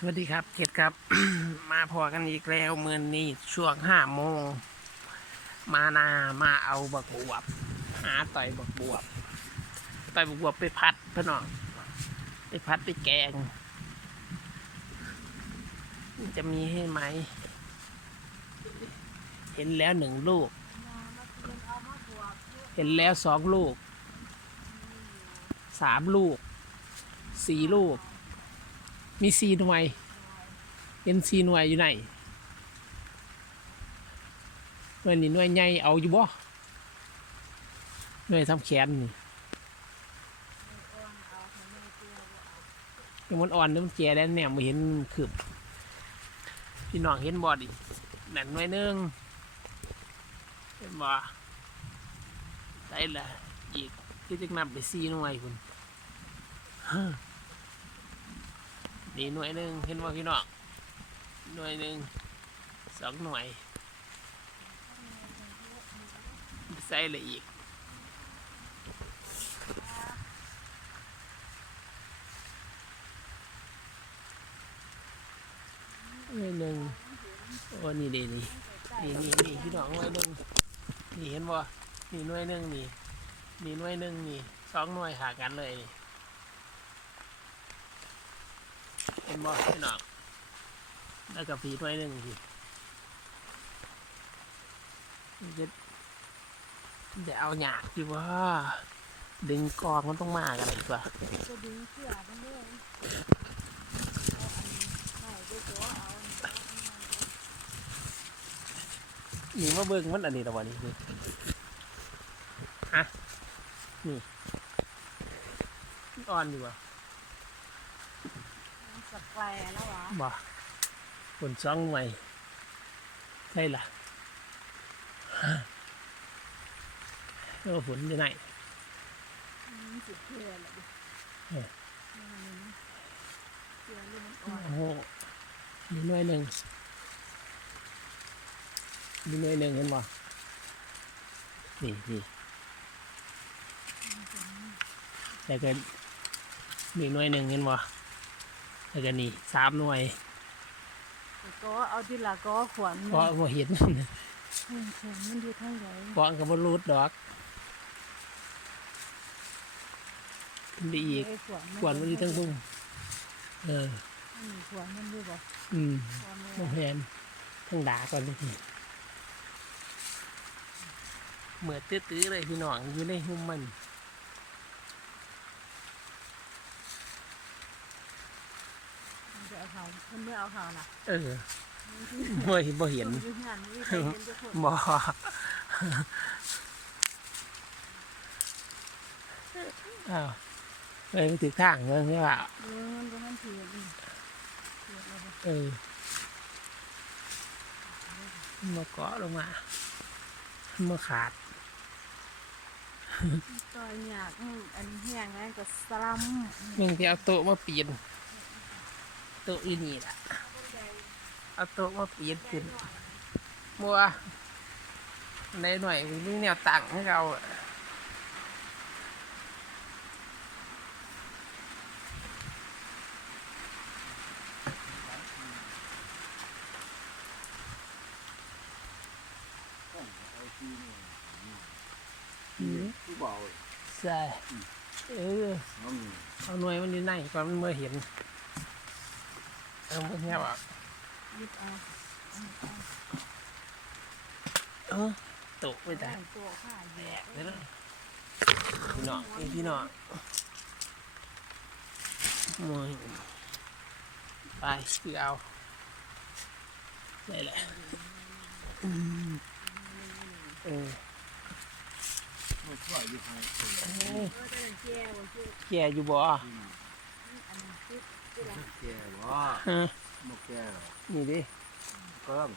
สวัสดีครับเกดครับ มาพอกันอีกแล้วเมื่อนี้ช่วงห้าโมง มานามาเอาบักบวบ หาต่อยบักบวบต่อยบักบวบไปพัดพี่น้องไปพัดไปแกง จะมีให้ไหม เห็นแล้วหนึ่งลูก เห็นแล้วสองลูกสามลูกสี่ลูก มีสี่หน่วยเห็นสี่หน่วยอยู่ไหนหน่วยนี่หน่วยใหญ่เอาอยู่บ่หน่วยทำแขนนี่ยังมันอ่อนเดี๋ยมันแก่แล้วแนมมาเห็นคืบพี่น้องเห็นบ่ดินั่นหน่วยนึงเห็นบ่ได้ละอีกที่จะนับไปสี่หน่วยคุณ นี่หน่วยหนึ่งเห็นว่าพี่น้องหน่วยหนึ่งสองหน่วย ใส่เลยอีกหน่วยหนึ่งโอ้นี่เดนี่นี่นี่นี่พี่น้องหน่วยหนึ่งนี่เห็นบ่นี่หน่วยหนึ่งนี่นี่หน่วยหนึ่งนี่สองหน่วยหากันเลยนี่ เห็นบ่พี่น้องแล้กับผีถ้วยหนึ่งทีมันจะเดี๋ยวเอาหยาดดีว่า ดึงกองมันต้องมากันอีกว่าจะดึงเสื้อมันเลยเอาอันไหนไปตัวเอาอันนี้หนีมาเบิ่งมันอันนี้ตะวันนี้นี่ฮะนี่อ่อนอยู่ว่ะ มันสแกลแล้ววะบ่ฝนซ่องใหม่ใช่ล่ะฮะเออฝนอยู่ไหนมันสิเพื่อแหละดิเออมันเพื่อหรือมันอ่อนโอ้โหมีหน่วยหนึ่งมีหน่วยหนึ่งเห็นบ่นี่นี่แล้วก็มีหน่วยหนึ่งเห็นบ่ แล้วก็นี่สามหน่วยแต่ก็เอาทีละก็ขวัญเพราะว่าเห็นเห็นเห็นมันอยู่ทางไหนเพราะกับบรูดดอกขึ้นไปอีกไอ้ขวัญกวนมันอยู่ทั้งพุ่มเอออืมขวัญมันอยู่บ่อืมขวัญโรงแรมทั้งด่าก่อนเลยเหมือนตื้อๆเลยพี่น้องอยู่ในหุ้มมัน มันจะ เอาเขามันไม่เอาเขาน่ะเออบ่เห็นบ่เห็นมันอยู่งานนี่เป็นเจ้าคนบ่อ้าวเลยไปถึงทางเงินใช่ป่ะเออมันก็มันเถื่อนอีกเถื่อนแล้วบ่เออมาเกาะลงมามาขาดต่อยหยากอืมอันนี้แห้งไงก็สลัมมึงที่เอาโต๊ะมาปีนโต๊ะอยู่นี่ล่ะเอาโต๊ะมาปีนขึ้นมัวในหน่อยมีแนวตั้งให้เราอะอืมผู้เบาใช่เออน้องเอาหน่วยมันอยู่ไหนก่อนมันเมื่อเห็น เอาเมื่อเนี้ยว่ายิบเอาเออตกไปแต่ตัวข้าแยกเดี๋ยวนะพี่น้องพี่น้องมวยไปคือเอาได้แหละเออแก่อยู่บ่ อันนี้จิ๊บจิ๊บละแก่บ่ฮะบ่แก่หรอกนี่ดิเพิ่ม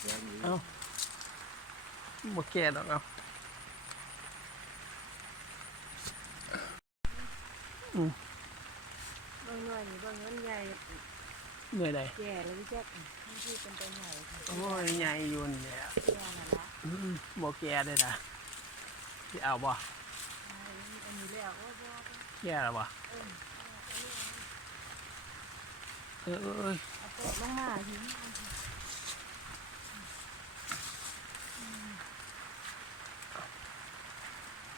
แก่นี้เอ้าบ่แก่ดอกเอาบางหน่อยนี่บางเงินใหญ่เหนื่อยใดแก่เลยพี่แจ๊คนี่ที่เป็นตัวใหญ่ค่ะโอ้ยใหญ่อยู่นี่แหละแก่น่ะละอืมบ่แก่ได้ล่ะสิเอาบ่อันนี้แล้วโอ้บ่แก่แล้วบ่เออ เออเออเออเปิดลงมาหิน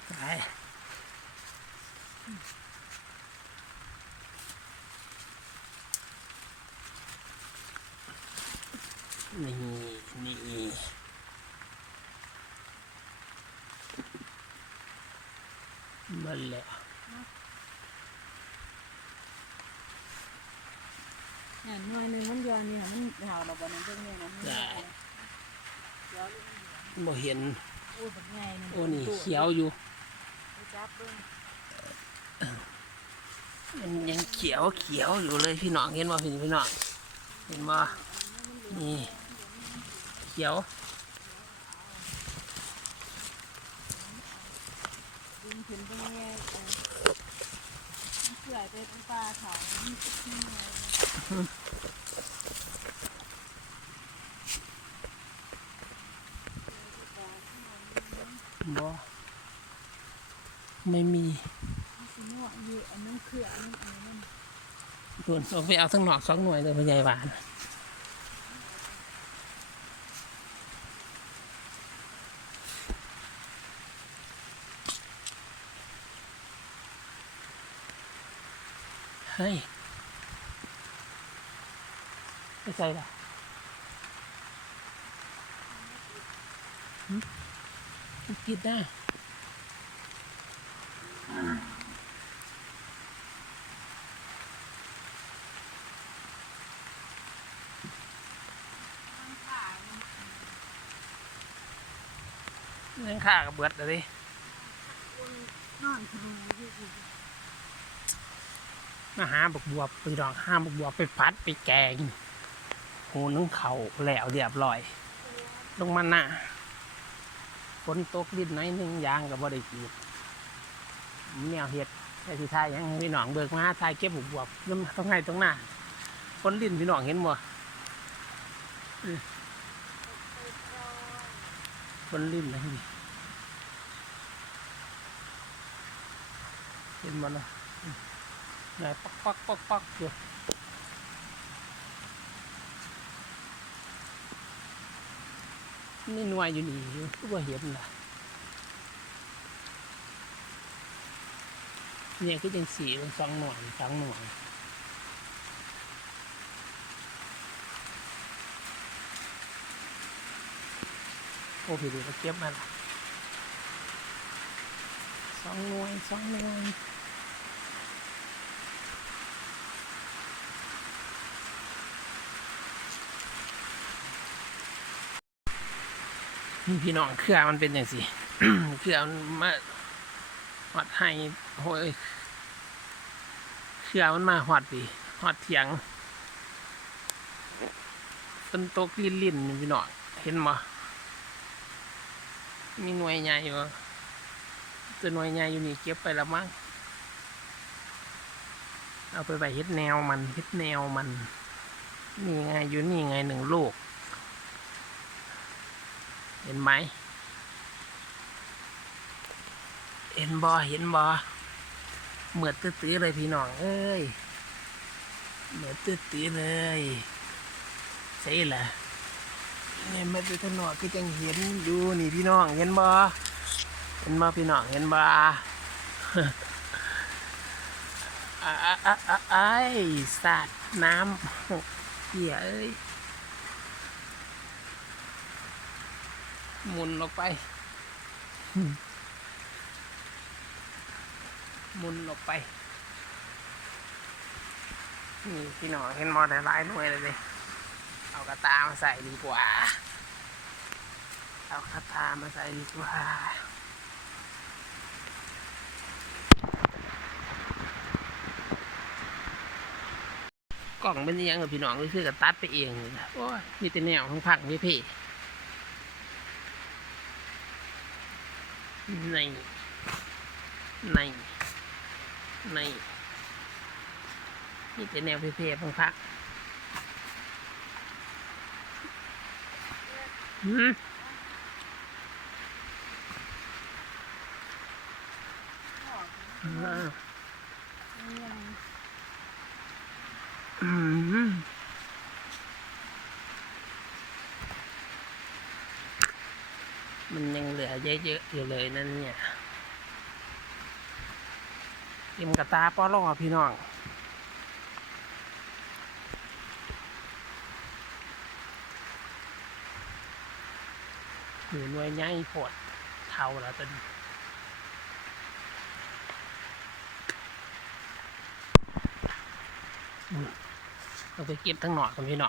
ไปนี่มาแล้ว เนี่ยหน่วยหนึ่งมันย้อนนี่ค่ะมันหาวเราบอนั้นเรื่องนี้นะมันได้ย้อนลงบ่เห็นโอ้แบบไงนี่โอ้นี่เขียวอยู่ไปจับเบิ่งยังยังเขียวเขียวอยู่เลยพี่น้องเห็นบ่พี่พี่น้องเห็นบ่นี่เขียวดึงขึ้นไปไงเออมันเสื่อยไปตรงปลาเขามันขึ้นไง บ่ ไม่มีส่วนออันนั้นอันนั้นส่วนเอาไปเอาทั้งหนอกสองหน่วยเลยพ่อใหญ่หวานเฮ้ยไม่ใช่ละหึมันกินได้ งค่ากับเบิดเลยดินอนทะลุอยู่อยู่มาหาบกบวบไปดอกห้าบกบวบไปพัดไปแกงโหนึงเขาแล้วเรียบร้อย ลงมาหน้าฝนตกดินน้อยหนึ่งยางกับบ่ได้กีดแนวเห็ดแต่ที่ทายยังพี่น้องเบิกมาทายเก็บบกบวบน้ำต้องให้ตรงหน้าฝนดินพี่น้องเห็นบ่ฝนดินนะพี่ เห็นบ่เนะไหนปักปักปักปักอยู่นี่หน่วยอยู่นี่อยู่ก็บ่เห็นล่ะเนี่ยคือจังสี่เป็นสองหน่วยสองหน่วยโอ้พี่ดูเราเก็บมาละ องหน่วยสองหน่วยพี่น้องเครือมันเป็นอย่างสิเครือมันมาหอดให้โอ้ยเครือมันมาหอดปีหอดเถียงเป็นตกลิ่นลิ่นๆนี่พี่น้องเห็นบ่มีหน่วยใหญ่อยู่ ตัวหน่วยใหญ่อยู่นี่เก็บไปแล้วมั้งเอาไปไปเฮ็ดแนวมันเฮ็ดแนวมัน นี่ไงอยู่นี่ไงหนึ่งลูก เห็นไหมเห็นบอเห็นบอเหมือดตื้อๆเลยพี่น้องเอ้ยเหมือดตื้อๆเลยใช่ละนี่มาดูถนนก็จังเห็นอยู่นี่พี่น้องเห็นบอ เห็นบอพี่น้องเห็นบ่าอ่าอ่าอ่าไอ้สาดน้ำเหี้ยเอ้ยหมุนออกไปหมุนออกไปนี่พี่น้องเห็นมอแต่ลายหน่วยเลยดิเอากระตามาใส่ดีกว่า เอากระตามาใส่ดีกว่า กล่องเป็นยังกับพี่น้องซื้อกับตัดไปเองเลยโอ้ยมีแต่แนวของผักพี่พี่ในในในนี่เป็นแนวเพลๆพังพักหืมอ่า มันยังเหลือเยอะๆอยู่เลยนั่นเนี่ยกิมกระตาป้อล่อพี่น้องหนูน่วยง่ายโผดเท่าแล้วตอนนี้ เราไปเก็บทั้งหนอดกันพี่น้อ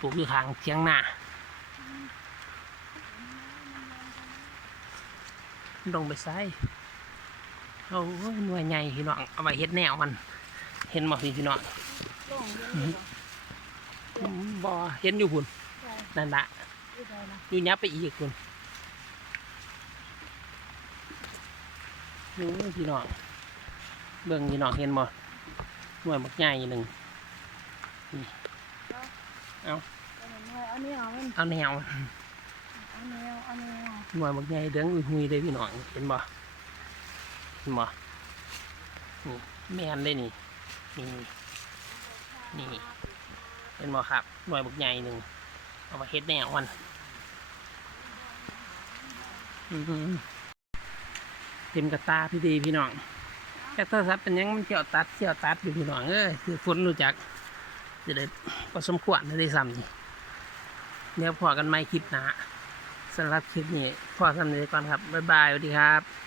ปลูกอยู่ทางเทียงหน้าลงไปใส่เอาหน่วยใหญ่พี่น้องเอาไปเฮ็ดแนวมัน เห็นบ่พี่พี่น้องบ่อเห็นอยู่พุ่นใช่นั่นละไม่ได้นะอยู่ยับไปอีกคุณนี่พี่น้องเบิ่งพี่น้องเห็นบ่หน่วยบักใหญ่หนึ่ง เอาอันนี้เอามันเอาแนวเอาแนวเอาแนวหน่วยบักใหญ่เด้งอุ้ยหุยเลยพี่น้องเห็นบ่เห็นบ่นี่แมนเลยนี่นี่นี่เห็นบ่ครับหน่วยบักใหญ่หนึ่งเอามาเฮ็ดแนวมันอือหือเต็มกระตาพี่ดีพี่น้องแต่โทรศัพท์เป็นยังมันเที่ยวตัดเที่ยวตัดอยู่พี่น้องเอ้ยคือฝนรู้จัก จะได้พอสมควรได้ซ้ำนี่เดี๋ยวพอกันไม่คลิปนะสำหรับคลิปนี้พอสำเร็จก่อนครับ บ๊ายบายสวัสดีครับ